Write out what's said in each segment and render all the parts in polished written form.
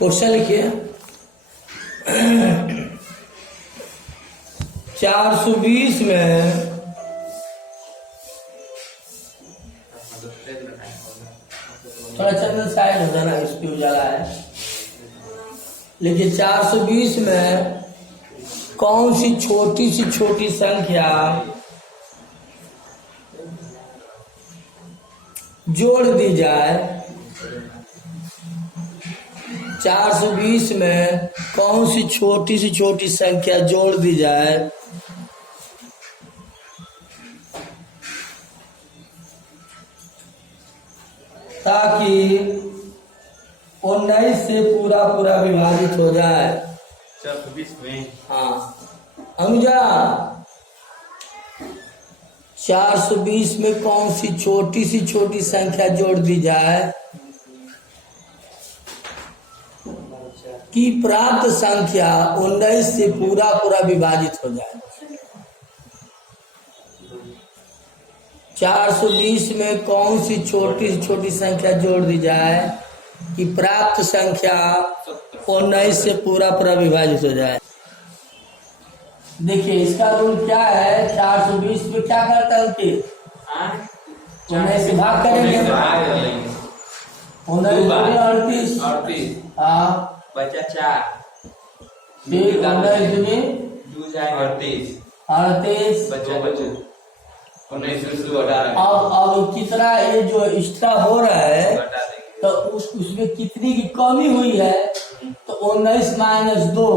Question लिखिए 420 में थोड़ा चंदन साइड हो जाना, इस पे उजाला है। लेकिन 420 में कौन सी छोटी संख्या जोड़ दी जाए? 420 में कौन सी छोटी संख्या जोड़ दी जाए ताकि 19 से पूरा विभाजित हो जाए? 420 में हाँ अनुजा, 420 में कौन सी छोटी संख्या जोड़ दी जाए कि प्राप्त संख्या 19 से पूरा विभाजित हो जाए? 420 में कौन सी छोटी संख्या जोड़ दी जाए कि प्राप्त संख्या 19 से पूरा विभाजित हो जाए? देखिए इसका रूल क्या है, 420 में क्या करता है उनके 19 से भाग करेंगे, 38 हाँ बचा 4 फिर 19 में 2 जाए 38 बचा 19 अब कितना ये जो एक्स्ट्रा हो रहा है तो उसमें कितनी की कमी हुई है? तो 19 माइनस 2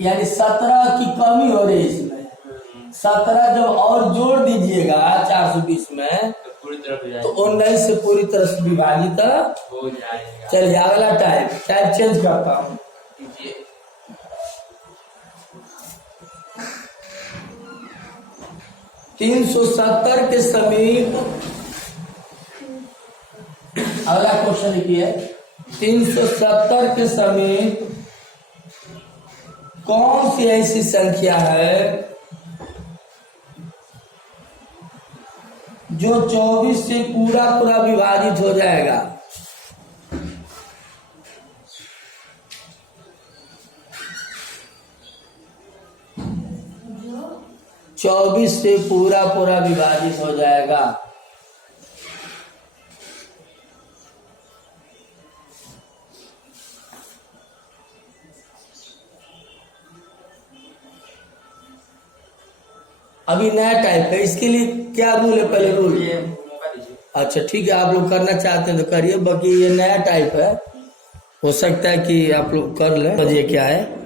यानी 17 की कमी हो रही है इसमें। 17 जब और जोड़ दीजिएगा 420 में तो 19 से पूरी तरह से विभाजित हो जाएगा। चलिए अगला टाइप चेंज करता हूँ। 370 के समीप अगला क्वेश्चन लिखिए 370 के समीप कौन सी ऐसी संख्या है जो 24 से पूरा विभाजित हो जाएगा? चौबीस से पूरा विभाजित हो जाएगा। अभी नया टाइप है, इसके लिए क्या रूल है? पहले रूल अच्छा ठीक है, आप लोग करना चाहते हैं तो करिए, बाकी ये नया टाइप है, हो सकता है कि आप लोग कर लें। तो ये क्या है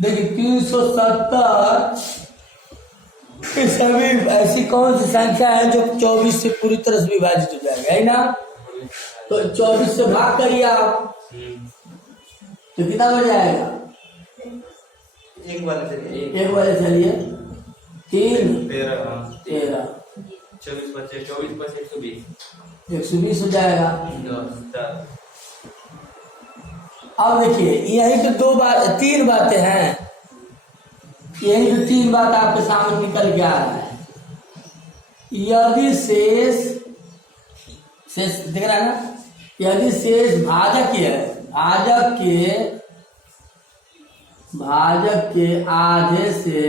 देखिए 370 के सभी ऐसी कौन सी संख्या है जो 24 से पूरी तरह से विभाजित हो जाएगा, है ना? तो 24 से भाग करिए आप तो कितना बन जाएगा? एक वाले चलिए 3 13 24 बचे 120 120 हो जाएगा। अब देखिए यही तो तीन बातें हैं, यही तो 3 बात आपके सामने निकल के आ रहा है। यदि शेष दिख रहा है ना, यदि शेष भाजक के आधे से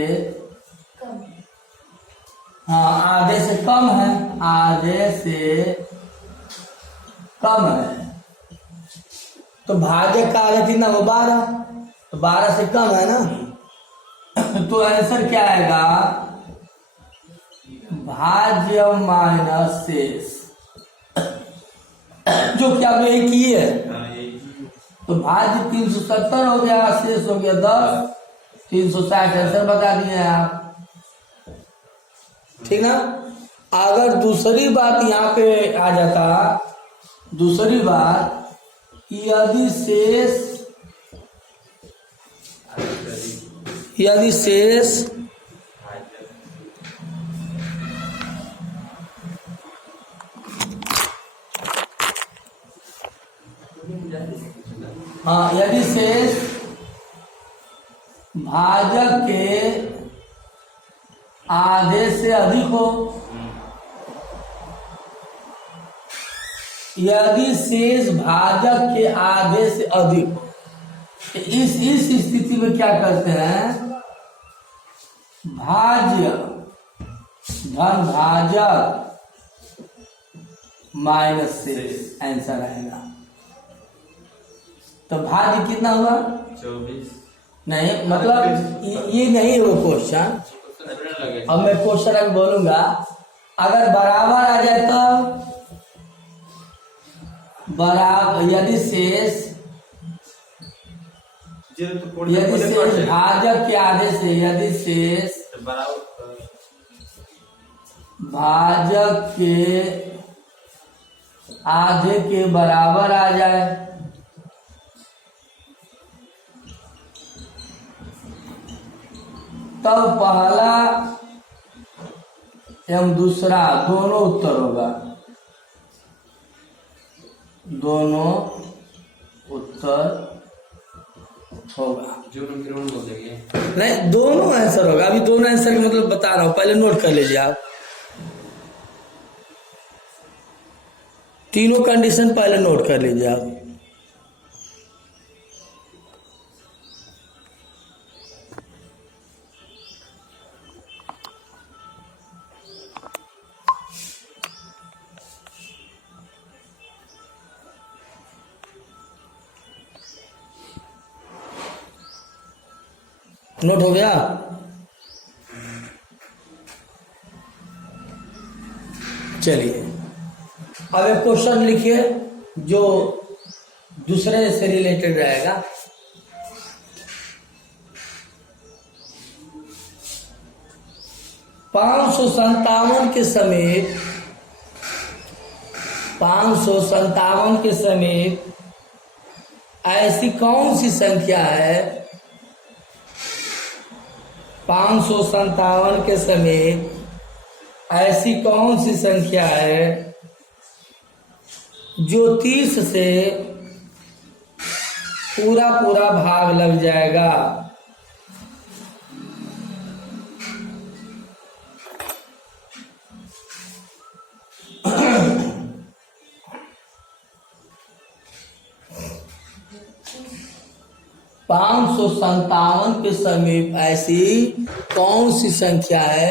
कम है तो भाजक का आधा कितना हो 12, तो 12 से कम है ना, तो आंसर क्या आएगा? भाज्य माइनस शेष, जो कि आप यही किए। तो भाज्य 370 हो गया, शेष हो गया 10, 360 आंसर बता दिए आप, ठीक ना? अगर दूसरी बात यहाँ पे आ जाता, दूसरी बात यदि शेष यदि शेष भाजक के आधे से अधिक हो, यदि शेष भाजक के आधे से अधिक हो, तो इस स्थिति में क्या करते हैं, भाज्य धन भाजक माइनस शेष आंसर आएगा। तो भाज्य कितना हुआ, 24। नहीं मतलब ये नहीं है वो क्वेश्चन। अब मैं क्वेश्चन अगर बोलूंगा, अगर बराबर आ जाए तो बराबर, यदि शेष भाजक के आधे से, यदि शेष भाजक के आधे के बराबर आ जाए तब पहला एवं दूसरा दोनों उत्तर होगा, दोनों उत्तर होगा। जो बोल देंगे नहीं, दोनों आंसर होगा। अभी दोनों आंसर का मतलब बता रहा हूं, पहले नोट कर लीजिए आप। तीनों कंडीशन पहले नोट कर लीजिए आप। नोट हो गया? चलिए अब एक क्वेश्चन लिखिए जो दूसरे से रिलेटेड रहेगा। $557 के समीप, 557 के समीप ऐसी कौन सी संख्या है, 557 के समीप ऐसी कौन सी संख्या है जो 30 से पूरा पूरा भाग लग जाएगा? $557 के समीप ऐसी कौन सी संख्या है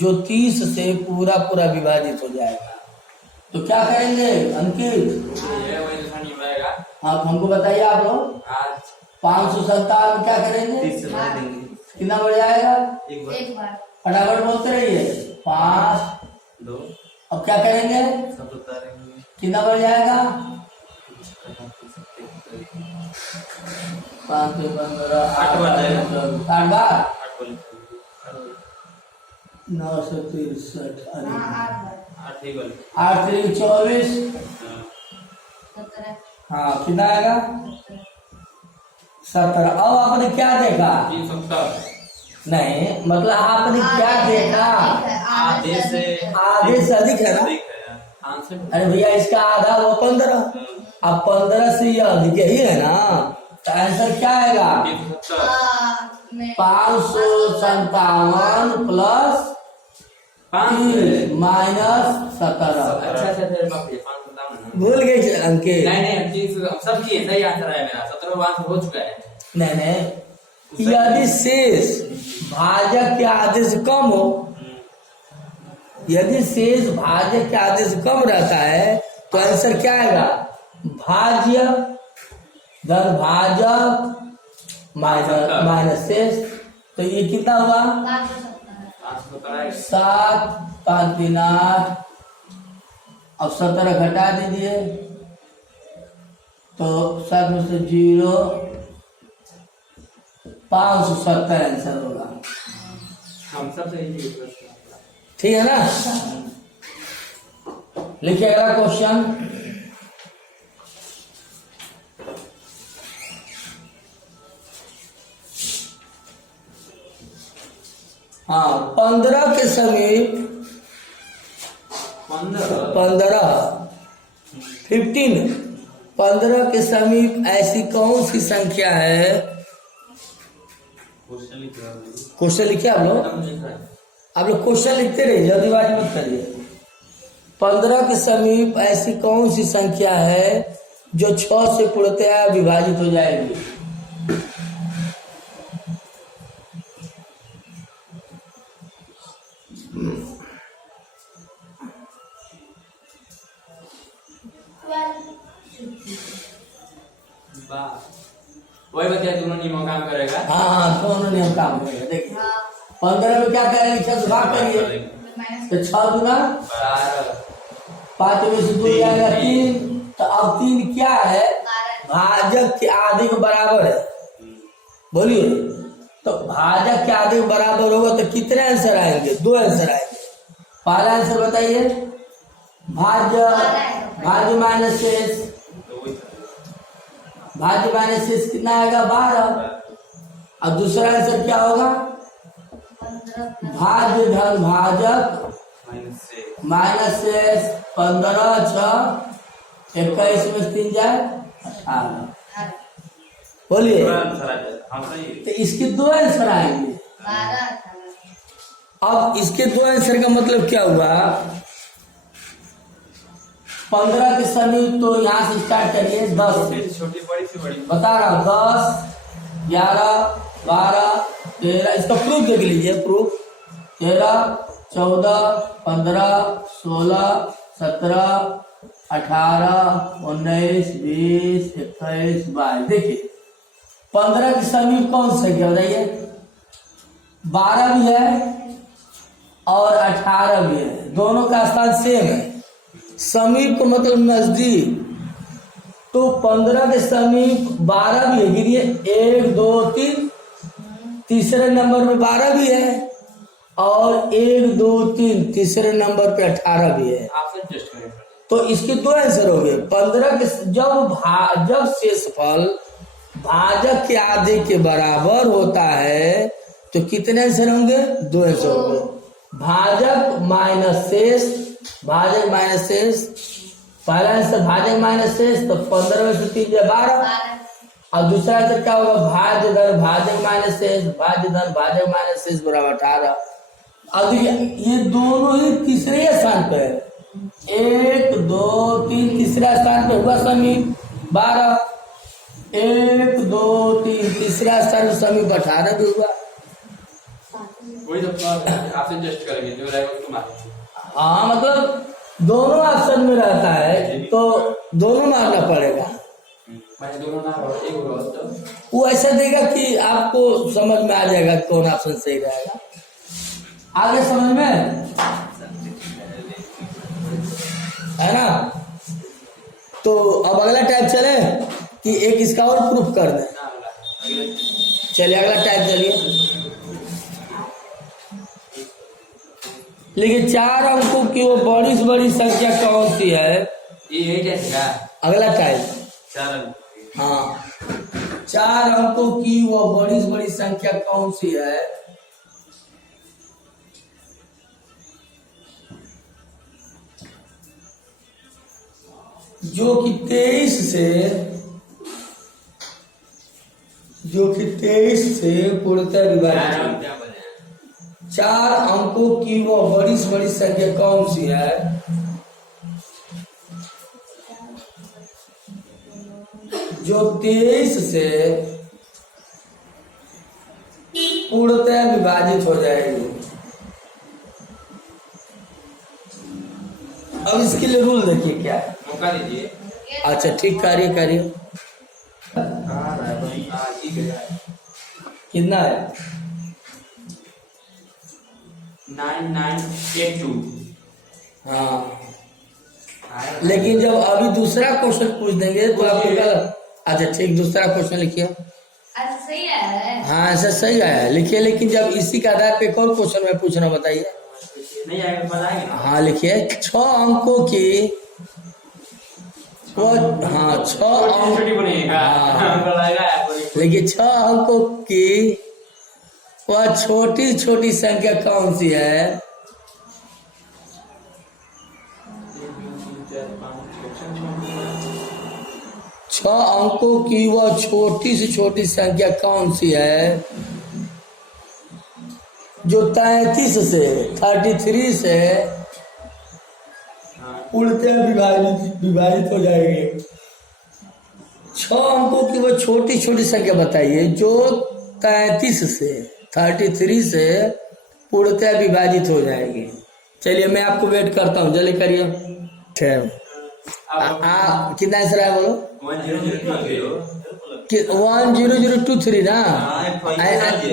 जो 30 से पूरा पूरा विभाजित हो जाएगा? तो क्या करेंगे अंकित? आप हमको बताइए, आप लोग 557 में क्या करेंगे? 30 से भाग देंगे। कितना बढ़ जाएगा? एक बार फटाफट बोलते रहिए। 5 2 अब क्या करेंगे? सब उतारेंगे। कितना बढ़ जाएगा? 5 से 15 8 बार जाएगा। 8 बार 8 बोले 963 8 ही बोले 8 3 24। 17 हाँ कितना आएगा? 17। अब आपने क्या देखा? 370 नहीं मतलब आपने क्या देखा? आधे से अधिक है ना? आंसर अरे भैया इसका आधा वो 15, अब 15 से यह अधिक ही है ना, तो आंसर क्या आएगा? 557 प्लस 3 माइनस 17। भूल गए अंकित? नहीं सब चीज सही आंसर है मेरा। 17 आंसर हो चुका है। नहीं यदि शेष भाजक के आधे से कम हो, यदि शेष भाजक के आधे से कम रहता है तो आंसर क्या आएगा? भाज्य धन भाजक माइनस शेष। तो ये कितना हुआ? 7 5 3 8। अब 17 घटा दीजिए तो 7 में से 0, 570 आंसर होगा। हम सब सही। ठीक है ना? लिखिए अगला क्वेश्चन। हाँ 15 के समीप 15 के समीप ऐसी कौन सी संख्या है? क्वेश्चन लिखिए आप लोग। आप लोग क्वेश्चन लिखते रहिए, जल्दीबाजी मत करिए। 15 के समीप ऐसी कौन सी संख्या है जो 6 से पूर्णतया विभाजित हो जाएगी? वही बताया दोनों नियमों काम करेगा। हाँ, दोनों नियम काम करेगा। देखिए 15 में क्या करेंगे? 6 से भाग करिए तो 6 दूना 5 में से 2 जाएगा 3। तो अब 3 क्या है? भाजक के आधे के बराबर है। बोलिए, तो भाजक के आधे के बराबर होगा तो कितने आंसर आएंगे? 2 आंसर आएंगे। पहला आंसर बताइए, भाज्य माइनस शेष। भाज्य माइनस शेष कितना आएगा? 12। और दूसरा आंसर क्या होगा? भाज्य धन भाजक माइनस शेष। 15 6 21 में 3 जाए 18। बोलिए, तो इसके 2 आंसर आएंगे। अब इसके 2 आंसर का मतलब क्या हुआ? 15 के समीप तो यहाँ से स्टार्ट करिए 10 से। छोटी बड़ी से बड़ी बता रहा हूँ 10 11 12 13। इसका प्रूफ देख लीजिए। प्रूफ 13 14 15 16 17 18 19 20 21 22। देखिए 15 के समीप कौन सा क्या बताइए? 12 भी है और 18 भी है। दोनों का स्थान सेम है। समीप को मतलब नजदीक। तो 15 के समीप 12 भी है। गिनिए 1 2 3। तीसरे नंबर में 12 भी है और 1 2 3 तीसरे नंबर पे 18 भी है। ऑप्शन टेस्ट करें। तो इसके 2 आंसर हो गए। 15 के जब शेषफल भाजक के आधे के बराबर होता है तो कितने आंसर होंगे? 2 आंसर होंगे। भाजक माइनस शेष। भाजक माइनस शेष। पहला आंसर भाजक माइनस शेष, तो 15 में से 3 जाए 12। और दूसरा आंसर क्या होगा? भाज्य धन भाजक माइनस शेष। भाज्य धन भाजक माइनस शेष बराबर 18। अब देखिए ये दोनों ही तीसरे स्थान पे है। 1 2 3 तीसरा स्थान पे हुआ समीप 12। 1 2 3 तीसरा स्थान पे समीप 18 भी हुआ। वही तो ऑप्शन टेस्ट करेंगे जो रहेगा उसको मारेंगे। हाँ, मतलब दोनों ऑप्शन में रहता है तो दोनों मारना पड़ेगा। दोनों ना एक होगा तो वो ऐसा देगा कि आपको समझ में आ जाएगा कौन ऑप्शन सही रहेगा। आगे समझ में है ना? तो अब अगला टाइप चले कि एक इसका और प्रूफ कर दें। चलिए अगला टाइप चलिए। लेकिन 4 अंकों की वो बड़ी से बड़ी संख्या कौन सी है? ये 8 है क्या? अगला टाइप 4 अंक। हाँ, 4 अंकों की वो बड़ी से बड़ी संख्या कौन सी है? जो कि 23 से पूर्णतः विभाजित है। 4 अंकों की वो बड़ी से बड़ी संख्या कौन सी है? जो 23 से पूर्णतः विभाजित हो जाएगी। अब इसके लिए रूल देखिए क्या है। मौका दीजिए। अच्छा ठीक, करिए। कितना है? 9982। हाँ, लेकिन जब अभी दूसरा क्वेश्चन पूछ देंगे तो आपको गलत। अच्छा ठीक, दूसरा क्वेश्चन लिखिए। सही है। हाँ ऐसा सही आया, लिखिए। लेकिन जब इसी के आधार पे कौन क्वेश्चन में पूछना बताइए। नहीं आएगा बताएंगे ना। हाँ लिखिए 6 अंकों की वो, हाँ 6 अंक बनेगा। लेकिन 6 अंकों की वह छोटी छोटी संख्या कौन सी है? 6 अंकों की वह छोटी से छोटी संख्या कौन सी है जो 33 से पूर्णतया विभाजित हो जाएंगे। 6 अंकों की वो छोटी छोटी संख्या बताइए जो 33 से पूर्णतया विभाजित हो जाएगी। चलिए मैं आपको वेट करता हूँ, जल्दी करिए। कितना आंसर है बोलो? 10023 ना?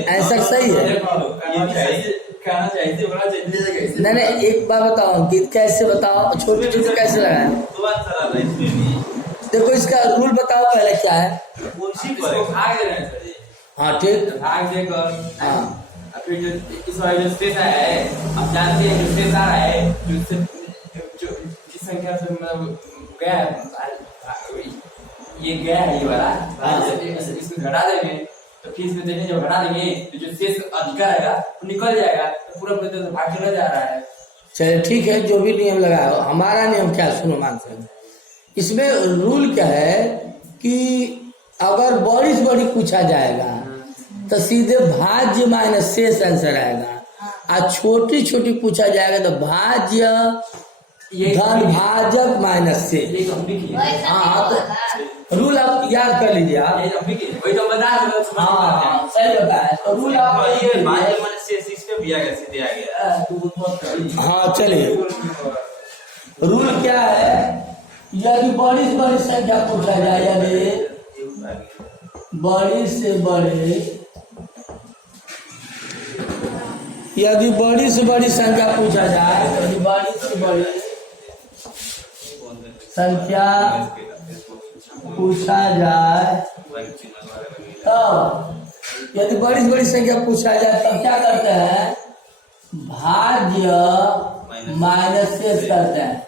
आंसर सही है। नहीं एक बार बताओ कि कैसे बताओ, छोटे छोटे कैसे लगाए? देखो इसका रूल बताओ पहले क्या है। हाँ ठीक, भाग देकर हाँ फिर जो इस बार जो स्पेस आया है, आप जानते हैं जो स्पेस आ रहा है, जो जिस संख्या से मतलब गया है, ये गया है ये वाला, इसको घटा देंगे तो फिर इसमें देखेंगे, जब घटा देंगे तो जो शेष अधिक रहेगा वो निकल जाएगा, तो पूरा पूरा तो भाग चला जा रहा है। चलिए ठीक है, जो भी नियम लगाओ। हमारा नियम क्या, सुनो मान से, इसमें रूल क्या है कि अगर बड़ी से बड़ी पूछा जाएगा तो सीधे भाज्य माइनस शेष आंसर आएगा, और छोटी छोटी पूछा जाएगा तो भाज्य धन भाजक माइनस शेष। ये तो हम भी किए, हाँ तो रूल आप याद कर लीजिए आप। ये हम भी किए, वही तो बता रहे हो। हाँ सही बताया, तो रूल आप हाँ चलिए, रूल क्या है, यदि बड़ी से बड़ी संख्या पूछा जाए, बड़ी से बड़ी संख्या पूछा जाए, यदि बड़ी से बड़ी संख्या पूछा जाए, तब यदि बड़ी से बड़ी संख्या पूछा जाए तब क्या करते हैं, भाज्य माइनस शेष करते हैं।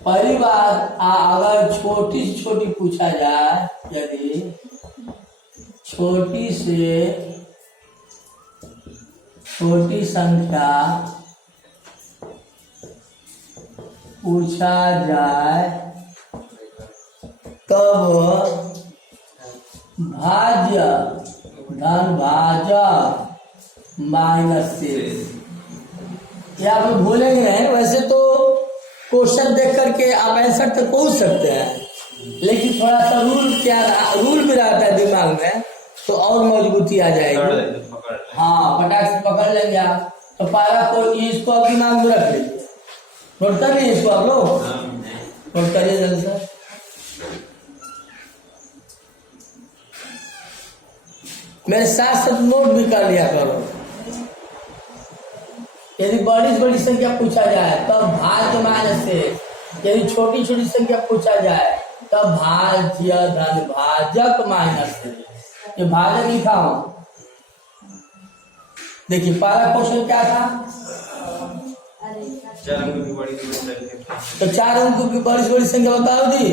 पहली बात, अगर छोटी से छोटी पूछा जाए, यदि छोटी से छोटी संख्या पूछा जाए तब भाज्य धन भाजक माइनस शेष। ये आप लोग भूलेंगे नहीं, वैसे तो क्वेश्चन देख करके आप आंसर तक पहुंच सकते हैं, लेकिन थोड़ा सा रूल भी रहता है दिमाग में, तो और मजबूती आ जाएगी। हाँ पटाख से पकड़ लेंगे आप। तो पहला को इसको आप दिमाग में रख लीजिए, नोट कर लीजिए इसको आप लोग, नोट करिए जल्दी से। मेरे साथ साथ नोट भी कर लिया करो। यदि बड़ी से बड़ी संख्या पूछा जाए तब भाज्य माइनस शेष, यदि छोटी छोटी संख्या पूछा जाए तब भाज्य धन भाजक माइनस शेष। ये भाजक लिखा हूं, देखिए पहला क्वेश्चन क्या था, तो 4 अंकों की बड़ी से बड़ी संख्या बताओ दी।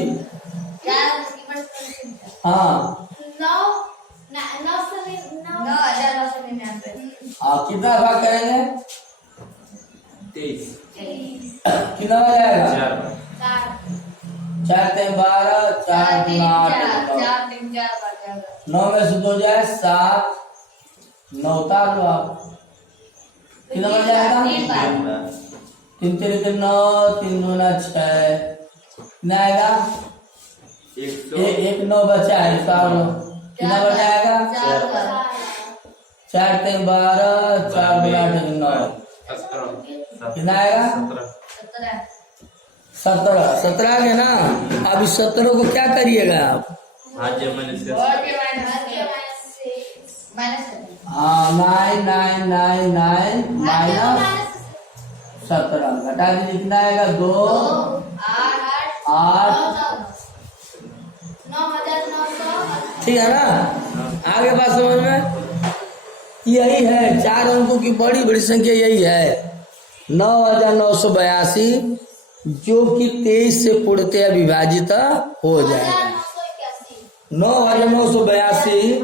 हाँ कितना भाग करेंगे, 23 कितना हो जाएगा, 4 3 12, 4 3 8, 9 में से 2 जाए 7, 9 उतार लो आप, कितना बन जाएगा, 3 3 9, 3 2 6, कितना आएगा, 1 9 बचा है, उतार लो, कितना बन जाएगा, 4 3 12, 4 2 8 9, कितना आएगा, 17 है ना। अब इस 17 को क्या करिएगा आप, हाँ 9 9 9 9 माइनस 17 घटा के कितना आएगा, 2 8 ठीक है ना। आगे बात समझ में, यही है 4 अंकों की बड़ी बड़ी संख्या, यही है 9982, जो कि 23 से पूर्णतया विभाजित हो जाएगा। 9982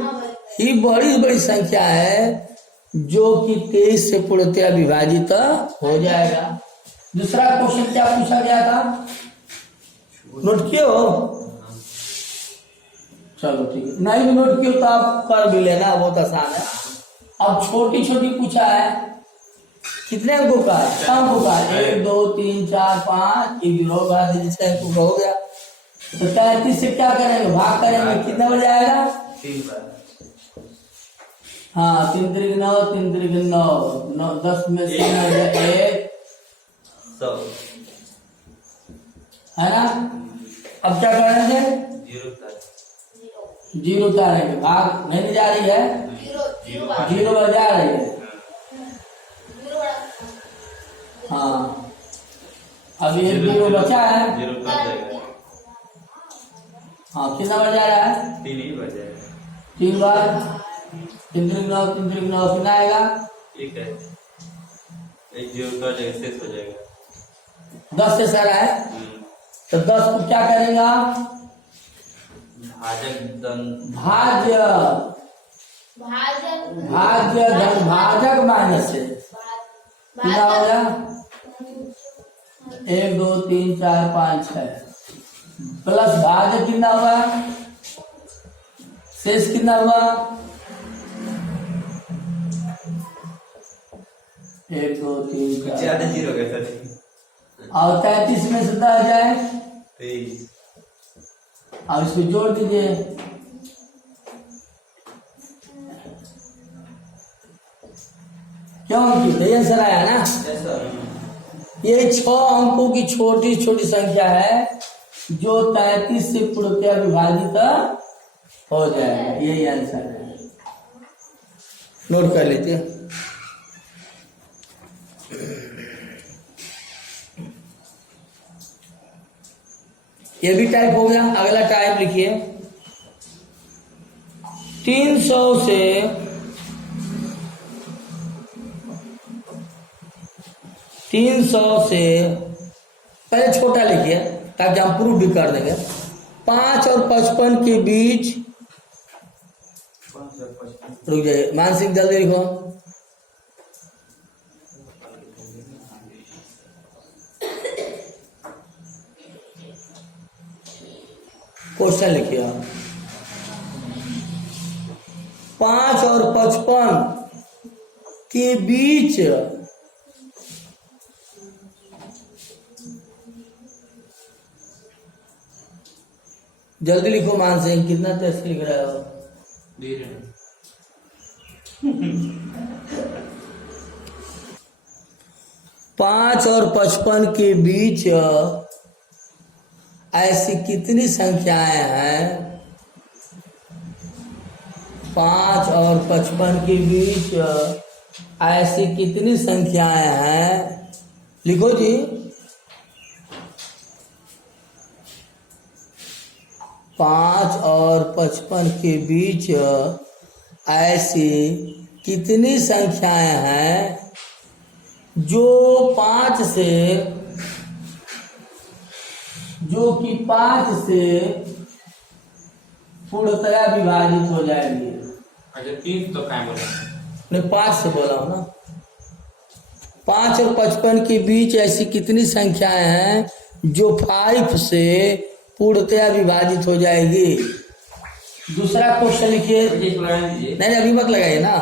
ही बड़ी बड़ी संख्या है जो कि 23 से पूर्णतया विभाजित हो जाएगा। दूसरा क्वेश्चन क्या पूछा गया था, नोट किए हो, चलो ठीक है, नहीं भी नोट किए तो आप कर भी लेना, बहुत आसान है। अब छोटी छोटी पूछा है, कितने अंकों का? 6 अंकों का। 1 2 3 4 5 एक जीरो बात है, 6 अंकों का हो गया। तो 33 से क्या करेंगे? भाग करेंगे, कितना बन जाएगा? 3 बार। हाँ, 3 त्रिक 9, 3 त्रिक 9, 10 में से 1 100 है ना। अब क्या करेंगे? 0 तक 0 उतारेंगे, भाग नहीं जा रही है, 0 बजा रही है। हाँ, अब ये 0 बचा है। 0 कट जाएगा। हाँ, कितना बच जा रहा है? 3 ही बचेगा। 3 बार 3 त्रिक 9, 3 त्रिक 9 कितना आएगा? ठीक है, एक 0 कट जाएगा, शेष हो जाएगा। 10 से सारा है, तो 10 को क्या करेंगे? भाज्य भाज्य धन भाजक माइनस से कितना हो गया? 1 2 3 4 5 6 प्लस भाजक कितना हुआ? शेष कितना हुआ? 1 2 3 4 0 कैसा? और 33 में से 10 जाए 23। और इसको जोड़ दीजिए। क्यों? यही आंसर आया ना। ये 6 अंकों की छोटी छोटी संख्या है जो 33 से पूर्णतया विभाजित हो जाएगा, यही आंसर है। नोट कर लीजिए। ये भी टाइप हो गया। अगला टाइप लिखिए। 300 से 300 से पहले छोटा लिखिए ताकि हम प्रूफ भी कर देंगे। 5 और 55 के बीच, रुक जाइए मानसिक जल्दी लिखो। क्वेश्चन लिखिए आप। 5 और 55 के बीच जल्दी लिखो। मानसिंह कितना टेस्ट लिख रहे हो? 5 और 55 के बीच ऐसी कितनी संख्याएं हैं? 5 और 55 के बीच ऐसी कितनी संख्याएं हैं? लिखो जी। 5 और 55 के बीच ऐसी कितनी संख्याएं हैं जो 5 से पूर्णतया विभाजित हो जाएगी। अच्छा 3 तो क्या बोला? मैं 5 से बोला हूं ना। 5 और 55 के बीच ऐसी कितनी संख्याएं हैं जो 5 से पूर्णतया विभाजित हो जाएगी? दूसरा क्वेश्चन लिखिए। नहीं अभी मत लगाइए ना,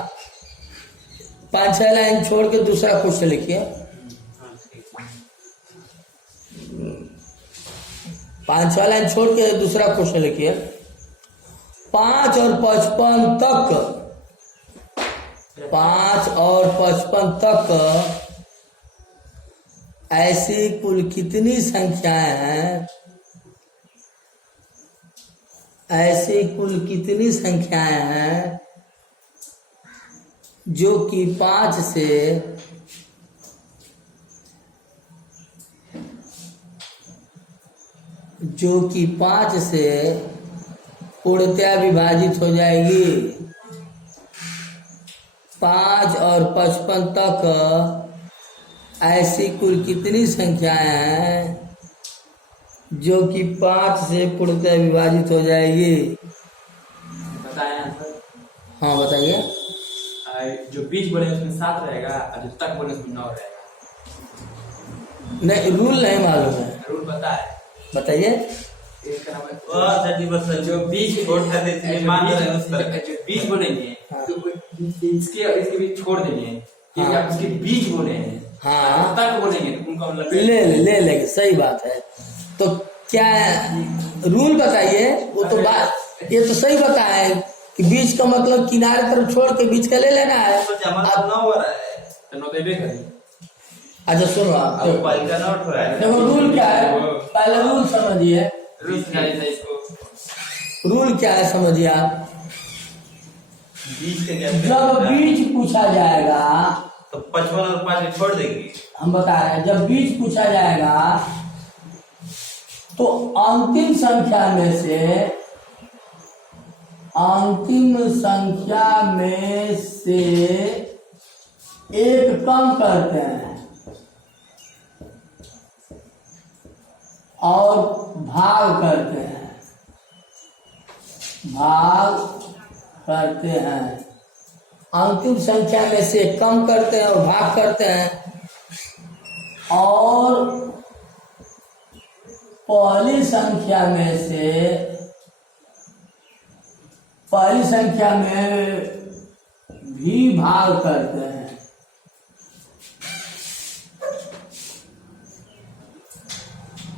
5-6 लाइन छोड़ के दूसरा क्वेश्चन लिखिए। 5-6 लाइन छोड़ के दूसरा क्वेश्चन लिखिए। 5 और 55 तक, 5 और 55 तक ऐसी कुल कितनी संख्याएं हैं? ऐसी कुल कितनी संख्याएं हैं जो कि 5 से पूर्णतया विभाजित हो जाएगी? 5 और 55 तक ऐसी कुल कितनी संख्याएं हैं जो कि 5 से पूर्णतया विभाजित हो जाएगी? बताएं आंसर। हाँ बताइए। जो बीच बोले उसमें 7 रहेगा और जो तक बोले उसमें 9 रहेगा। नहीं रूल नहीं मालूम है। रूल पता है, बताइए। इसका नाम है जो बीच छोड़ देते हैं, मान लो जो बीच बोलेंगे तो इसके बीच छोड़ देंगे क्योंकि आप उसके बीच बोले हैं। हाँ तक बोलेंगे तो उनका मतलब ले लेंगे, सही बात है। तो क्या रूल बताइए, वो तो बात ये तो सही बताए कि बीच का मतलब किनारे तरफ छोड़ के बीच का ले लेना है। तो हमारा ना हो रहा है तो नो देबे करें। अच्छा सुनो आप, अब क्वालिटी का नोट हो रहा है। देखो रूल क्या है, पहले रूल समझिए। रूल सुनाइए था इसको। रूल क्या है समझिए आप। बीच के क्या जब बीच पूछा जाएगा, तो 55 और 5 छोड़ देंगे। हम बता रहे हैं, जब बीच पूछा जाएगा तो अंतिम संख्या में से एक कम करते हैं और भाग करते हैं। अंतिम संख्या में से कम करते हैं और भाग करते हैं, और पहली संख्या में भी भाग करते हैं।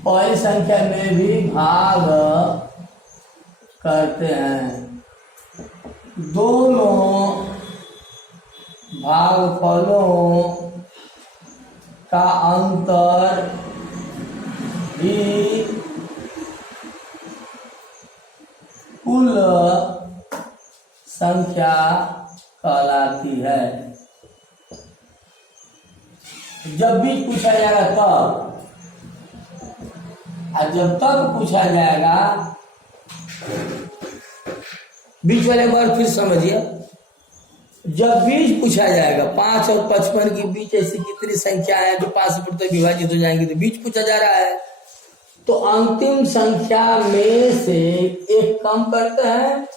पहली संख्या में भी भाग करते हैं। दोनों भागफलों का अंतर ही कुल संख्या कहलाती है। जब बीच पूछा जाएगा तब, और जब तक पूछा जाएगा, बीच वाले बार फिर समझिए। जब बीच पूछा जाएगा 5 और 55 के बीच ऐसी कितनी संख्या है जो 5 से विभाजित हो जाएंगी, तो बीच पूछा जा रहा है। तो अंतिम संख्या में से एक कम करते हैं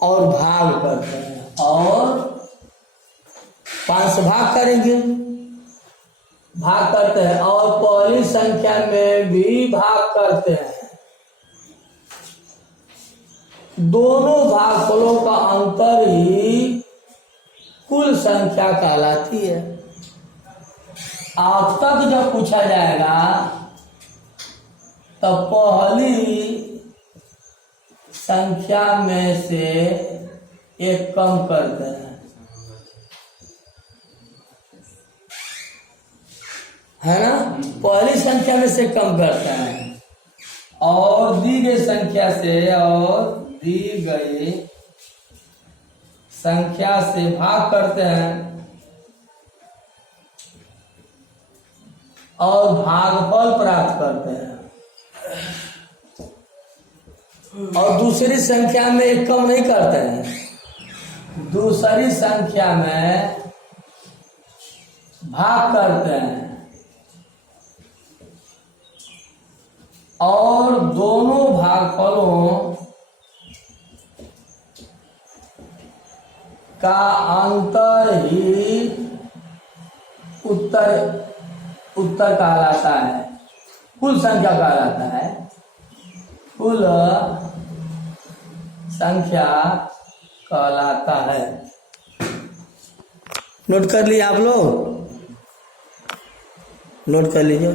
और भाग करते हैं, और 5 से भाग करेंगे, भाग करते हैं, और पहली संख्या में भी भाग करते हैं। दोनों भागफलों का अंतर ही कुल संख्या कहलाती है। अब तक जब पूछा जाएगा तब पहली संख्या में से एक कम करते हैं, है ना। पहली संख्या में से कम करते हैं और दी गई संख्या से भाग करते हैं और भागफल प्राप्त करते हैं। और दूसरी संख्या में एक कम नहीं करते हैं, दूसरी संख्या में भाग करते हैं और दोनों भागफलों का अंतर ही उत्तर कहलाता है, कुल संख्या कहलाता है। कुल संख्या कहलाता है। नोट कर लिए आप लोग, नोट कर लीजिए।